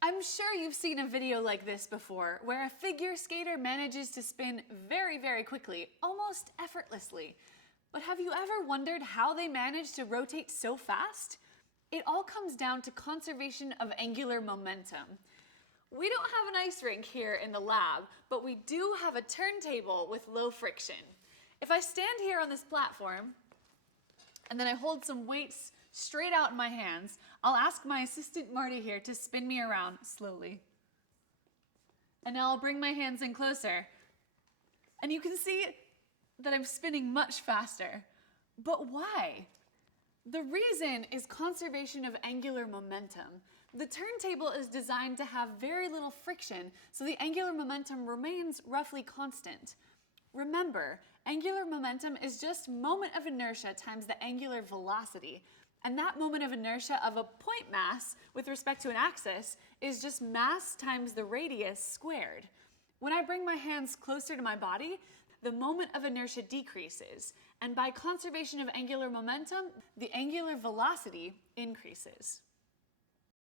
I'm sure you've seen a video like this before, where a figure skater manages to spin very, very quickly, almost effortlessly. But have you ever wondered how they manage to rotate so fast? It all comes down to conservation of angular momentum. We don't have an ice rink here in the lab, but we do have a turntable with low friction. If I stand here on this platform, and then I hold some weights straight out in my hands, I'll ask my assistant Marty here to spin me around slowly. And now I'll bring my hands in closer. And you can see that I'm spinning much faster. But why? The reason is conservation of angular momentum. The turntable is designed to have very little friction, so the angular momentum remains roughly constant. Remember, angular momentum is just moment of inertia times the angular velocity. And that moment of inertia of a point mass with respect to an axis is just mass times the radius squared. When I bring my hands closer to my body, the moment of inertia decreases. And by conservation of angular momentum, the angular velocity increases.